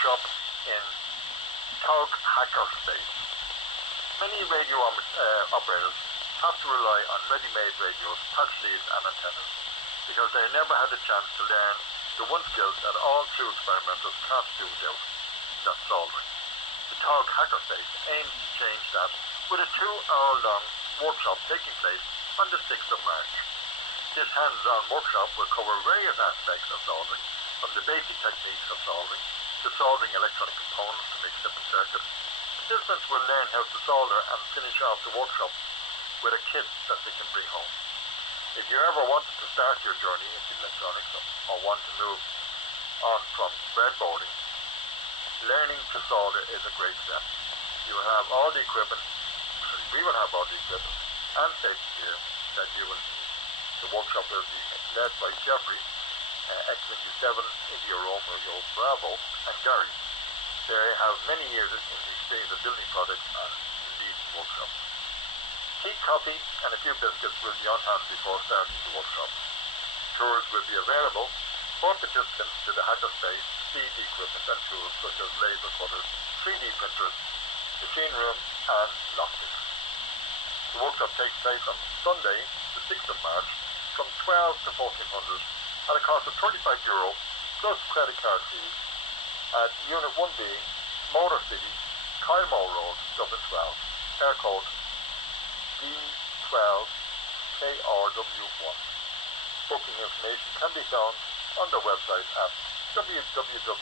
Workshop in Tog Hackerspace. Many radio operators have to rely on ready-made radios, patch leads and antennas because they never had a chance to learn the one skill that all true experimenters can't do without, that's soldering. The Tog Hackerspace aims to change that with a 2-hour-long workshop taking place on the 6th of March. This hands-on workshop will cover various aspects of soldering, from the basic techniques of soldering to soldering electronic components to make simple circuits. Participants will learn how to solder and finish off the workshop with a kit that they can bring home. If you ever wanted to start your journey into electronics or want to move on from breadboarding, learning to solder is a great step. You will have all the equipment, we will have all the equipment and safety gear that you will need. The workshop will be led by Jeffrey, X27 India Romeo Bravo, and Gary. They have many years in the experience of building products and leading workshops. Tea, coffee and a few biscuits will be on hand before starting the workshop. Tours will be available for participants to the hackerspace to see the equipment and tools such as laser cutters, 3D printers, machine room and lockpicks. The workshop takes place on Sunday, the 6th of March, from 12 to 1400 at a cost of €35 plus credit card fees at Unit 1B, Motor City, Kylemore Road, Dublin 12, air code D12KRW1. Booking information can be found on their website at www.tog.ie.